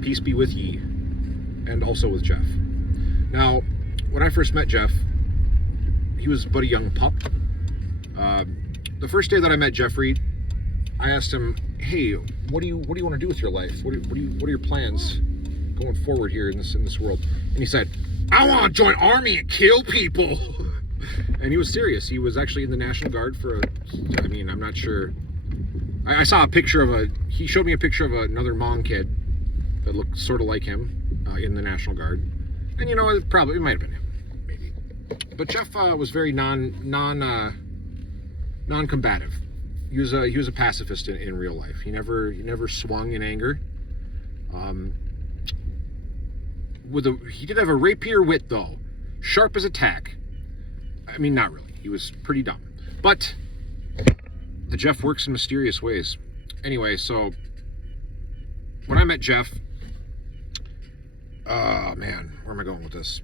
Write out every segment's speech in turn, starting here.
Peace be with ye, and also with Jeff. Now, when I first met Jeff, he was but a young pup. The first day that I met Jeffrey, I asked him, "Hey, what do you want to do with your life? What are your plans going forward here in this world?" And he said, "I want to join army and kill people." And he was serious. He was actually in the National Guard for I'm not sure. I saw a picture of he showed me a picture of another Hmong kid that looked sort of like him in the National Guard. And it might have been him, maybe. But Jeff was very non-combative. He was a pacifist in real life. He never swung in anger. He did have a rapier wit though, sharp as a tack. I mean, not really. He was pretty dumb, but the Jeff works in mysterious ways. Anyway, so when I met Jeff, oh man, where am I going with this?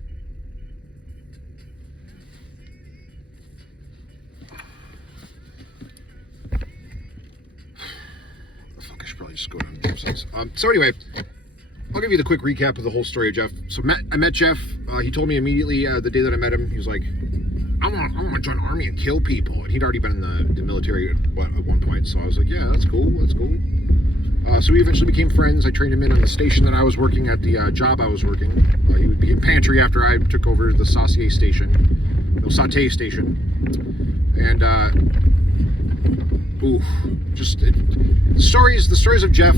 Fuck, I should probably just go down to Jeff's house. So anyway, I'll give you the quick recap of the whole story of Jeff. So I met Jeff. He told me immediately the day that I met him, he was like, I want to join army and kill people. And he'd already been in the military at one point. So I was like, yeah, that's cool. So we eventually became friends. I trained him in on the station that I was working at, the job I was working. He would be in pantry after I took over the saute station. And the stories of Jeff,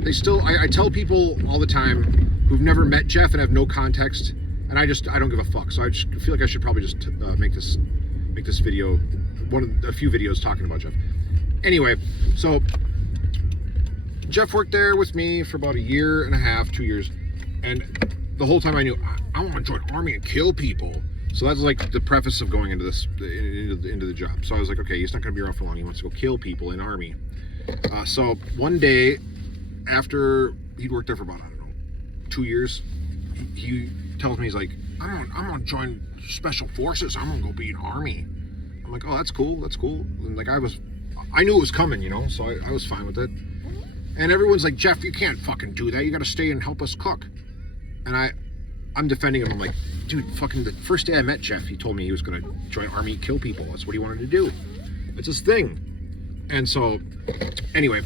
they still, I tell people all the time who've never met Jeff and have no context, and I don't give a fuck. So I just feel like I should probably just make this video, a few videos talking about Jeff. Anyway, so Jeff worked there with me for about 1.5 years, 2 years, and the whole time I knew I want to join army and kill people. So that's like the preface of going into the job. So I was like, okay, he's not going to be around for long. He wants to go kill people in army. So one day, after he'd worked there for about 2 years, he tells me, he's like, I'm gonna join special forces. I'm gonna go be in army. I'm like, oh, that's cool. And like I knew it was coming, so I was fine with it. And everyone's like, Jeff, you can't fucking do that. You got to stay and help us cook. And I'm defending him. I'm like, dude, fucking the first day I met Jeff, he told me he was gonna join army, kill people. That's what he wanted to do. It's his thing. And so, anyway,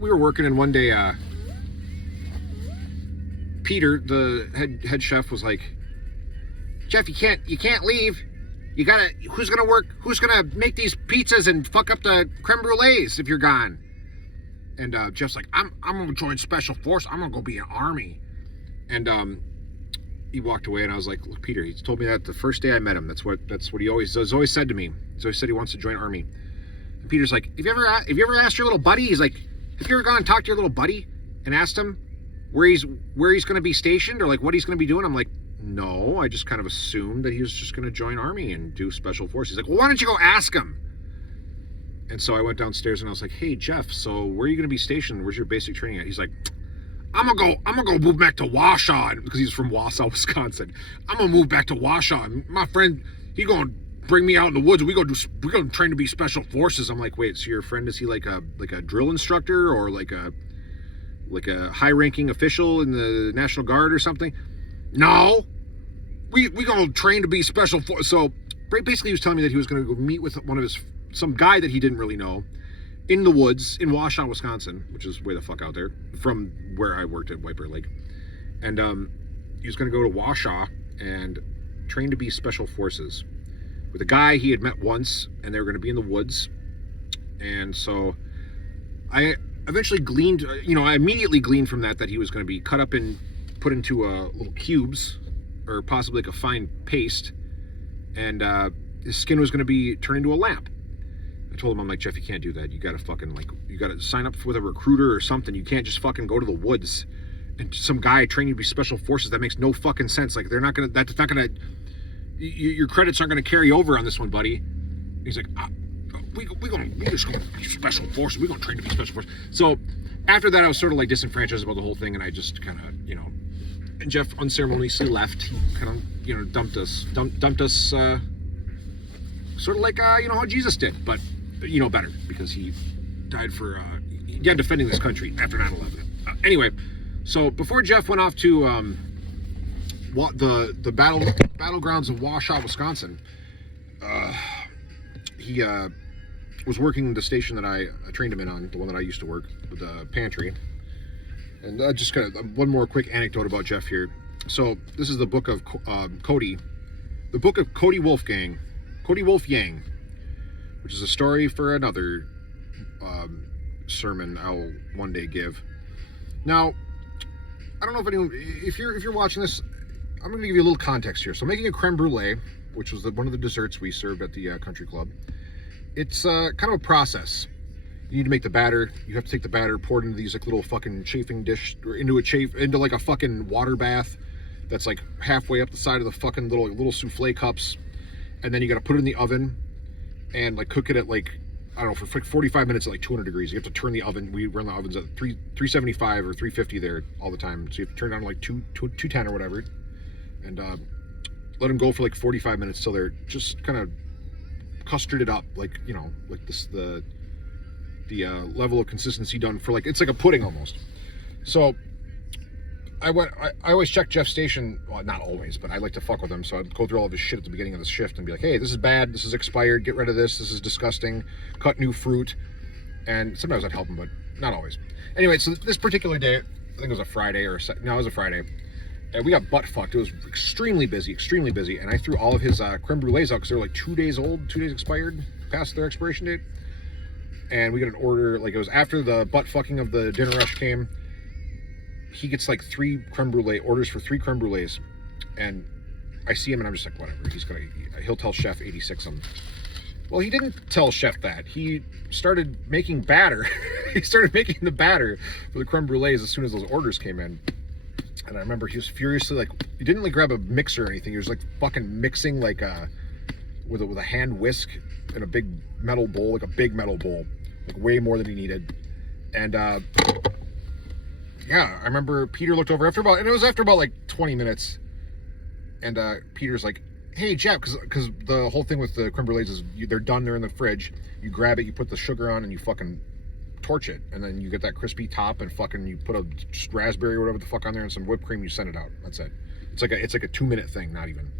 we were working, and one day, Peter, the head chef, was like, Jeff, you can't leave. Who's gonna make these pizzas and fuck up the crème brûlées if you're gone? And Jeff's like, I'm gonna join special force. I'm gonna go be an army. And he walked away, and I was like, look, Peter, he's told me that the first day I met him. That's what he always said to me. He's always said he wants to join army. And Peter's like, have you ever asked your little buddy? He's like, have you ever gone and talked to your little buddy and asked him where he's going to be stationed, or like what he's going to be doing? I'm like, no, I just kind of assumed that he was just going to join army and do special forces. He's like, well, why don't you go ask him? And so I went downstairs and I was like, hey, Jeff, so where are you going to be stationed? Where's your basic training at? He's like, I'm gonna go move back to Wausau, because he's from Wausau, Wisconsin. I'm gonna move back to Wausau. My friend, he gonna bring me out in the woods. We're gonna train to be special forces. I'm like, wait, so your friend, is he like a drill instructor, or like a high-ranking official in the National Guard or something? No, we gonna train to be special forces. So basically, he was telling me that he was gonna go meet with some guy that he didn't really know in the woods in Wausau, Wisconsin, which is way the fuck out there from where I worked at White Bear Lake. And he was going to go to Wausau and train to be special forces with a guy he had met once, and they were going to be in the woods. And so I eventually gleaned, I immediately gleaned from that he was going to be cut up and put into little cubes, or possibly like a fine paste, and his skin was going to be turned into a lamp. I told him, I'm like, Jeff, you can't do that. You gotta sign up with a recruiter or something. You can't just fucking go to the woods and some guy train you to be special forces. That makes no fucking sense. Like, your credits aren't gonna carry over on this one, buddy. He's like, we just gonna be special forces. We're gonna train to be special forces. So after that, I was sort of like disenfranchised about the whole thing, and I just kind of, and Jeff unceremoniously left. He kind of, dumped us, sort of like, how Jesus did, but, better, because he died for, he yeah, defending this country after 9/11. Anyway, so before Jeff went off to the battlegrounds of Wausau, Wisconsin, he was working the station that I trained him in on, the one that I used to work, with the pantry. And just kind of one more quick anecdote about Jeff here. So this is the book of Cody, the book of Cody Wolfgang, Cody Wolfgang, which is a story for another sermon I'll one day give. Now, I don't know if anyone, if you're watching this, I'm going to give you a little context here. So making a creme brulee, which was one of the desserts we served at the country club, it's kind of a process. You need to make the batter. You have to take the batter, pour it into these like little fucking chafing dish, or into like a fucking water bath that's like halfway up the side of the fucking little souffle cups, and then you got to put it in the oven and like cook it at like, I don't know, for like 45 minutes at like 200 degrees. You have to turn the oven. We run the ovens at 375 or 350 there all the time. So you have to turn it on like 210 or whatever, and let them go for like 45 minutes till they're just kind of custarded up, like, you know, like this the level of consistency done for like, it's like a pudding almost. So I always check Jeff's station. Well, not always, but I like to fuck with him. So I'd go through all of his shit at the beginning of the shift and be like, hey, this is bad. This is expired. Get rid of this. This is disgusting. Cut new fruit. And sometimes I'd help him, but not always. Anyway, so this particular day, I think it was a Friday it was a Friday. And we got butt fucked. It was extremely busy. And I threw all of his creme brulees out because they were like 2 days old, 2 days expired, past their expiration date. And we got an order, like it was after the butt fucking of the dinner rush came. He gets like 3 creme brulee orders for 3 creme brulees, and I see him and I'm just like, whatever. He'll tell Chef 86 them. Well, he didn't tell Chef that. He started making batter. He started making the batter for the creme brulees as soon as those orders came in. And I remember he was furiously like, he didn't like grab a mixer or anything. He was like fucking mixing like with a hand whisk in a big metal bowl, like way more than he needed. And yeah, I remember Peter looked over after about like 20 minutes, and Peter's like, hey Jeff, because the whole thing with the creme brulees is they're done, they're in the fridge, you grab it, you put the sugar on, and you fucking torch it, and then you get that crispy top, and fucking you put a raspberry or whatever the fuck on there and some whipped cream, you send it out. That's it. It's like a 2-minute thing, not even.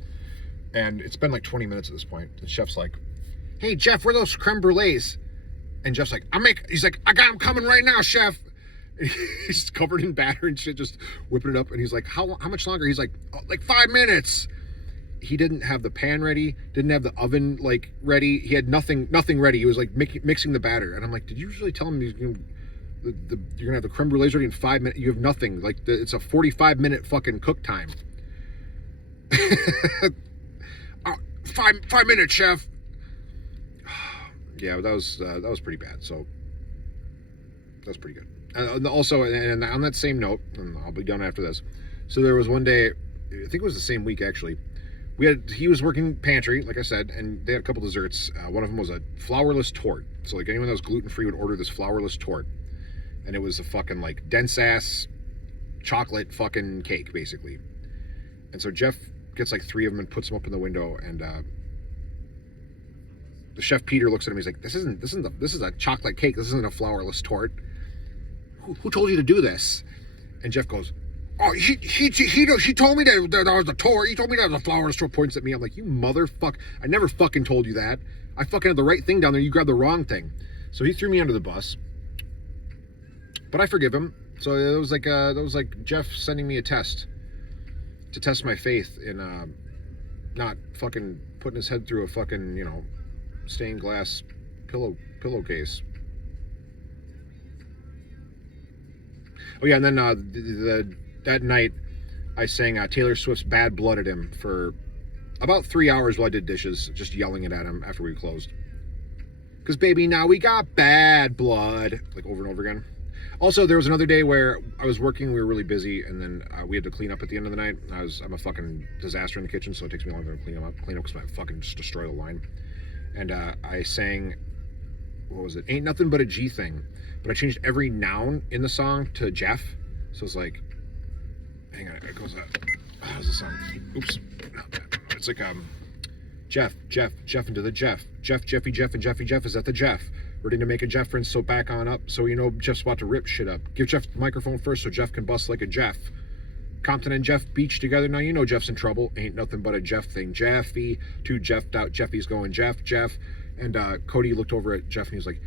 And it's been like 20 minutes at this point. The chef's like, hey Jeff, where are those creme brulees? And Jeff's like, he's like, I got them coming right now, chef. And he's covered in batter and shit, just whipping it up. And he's like, how much longer? He's like, oh, like 5 minutes. He didn't have the pan ready, didn't have the oven like ready. He had nothing ready. He was like mixing the batter. And I'm like, did you usually tell him you're gonna have the creme brulees ready in 5 minutes? You have nothing. Like it's a 45-minute fucking cook time. 5 minutes, chef. Yeah, that was pretty bad. So that's pretty good. And also, and on that same note, and I'll be done after this. So there was one day, I think it was the same week actually. He was working pantry, like I said, and they had a couple desserts. One of them was a flourless tort. So like anyone that was gluten-free would order this flourless tort, and it was a fucking like dense ass chocolate fucking cake basically. And so Jeff gets like 3 of them and puts them up in the window, and the chef Peter looks at him. He's like, "This is a chocolate cake. This isn't a flourless tort. Who told you to do this?" And Jeff goes, "Oh, he told me that was a tort. He told me that was a flourless tort." Points at me. I'm like, "You motherfucker! I never fucking told you that. I fucking had the right thing down there. You grabbed the wrong thing." So he threw me under the bus, but I forgive him. So it was like Jeff sending me a test to test my faith in not fucking putting his head through a fucking, you know, stained glass pillowcase. Oh yeah, and then that night I sang Taylor Swift's "Bad Blood" at him for about 3 hours while I did dishes, just yelling it at him after we closed. Because baby, now we got bad blood, like over and over again. Also, there was another day where I was working, we were really busy, and then we had to clean up at the end of the night. I'm a fucking disaster in the kitchen, so it takes me longer to clean up because I fucking just destroy the line. And I sang, what was it? Ain't Nothing But a G Thing. But I changed every noun in the song to Jeff. So it's like, hang on, it goes, how's the song? Oops. It's like, Jeff into the Jeff. Jeffy, Jeff, and Jeffy, Jeff. Is that the Jeff? Ready to make a Jeff rinse, so back on up. So you know Jeff's about to rip shit up. Give Jeff the microphone first so Jeff can bust like a Jeff. Compton and Jeff Beach together. Now you know Jeff's in trouble. Ain't nothing but a Jeff thing. Jeffy, to Jeff out. Jeffy's going Jeff. And Cody looked over at Jeff and he was like,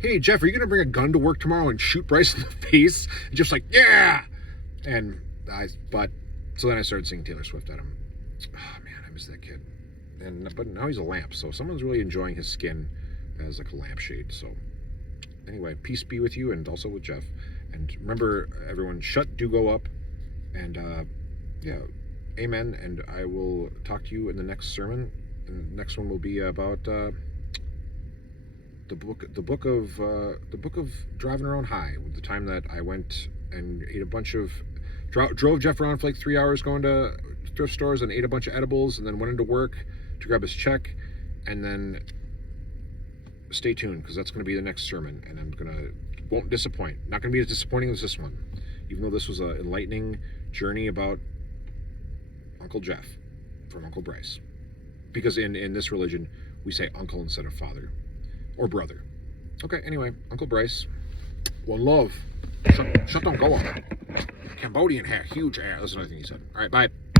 hey, Jeff, are you gonna bring a gun to work tomorrow and shoot Bryce in the face? And Jeff's like, yeah. So then I started singing Taylor Swift at him. Oh man, I miss that kid. But now he's a lamp, so someone's really enjoying his skin as like a lampshade. So anyway, peace be with you and also with Jeff. And remember, everyone, shut do go up. And yeah, amen. And I will talk to you in the next sermon. And the next one will be about the book of driving around high. The time that I went and ate a bunch of drove Jeff around for like 3 hours going to thrift stores and ate a bunch of edibles and then went into work to grab his check. And then stay tuned because that's going to be the next sermon, and won't disappoint. Not going to be as disappointing as this one, even though this was an enlightening journey about Uncle Jeff from Uncle Bryce. Because in this religion, we say uncle instead of father or brother. Okay, anyway, Uncle Bryce, one love. Shut don't go on. Cambodian hair, huge hair. That's another thing he said. All right, bye.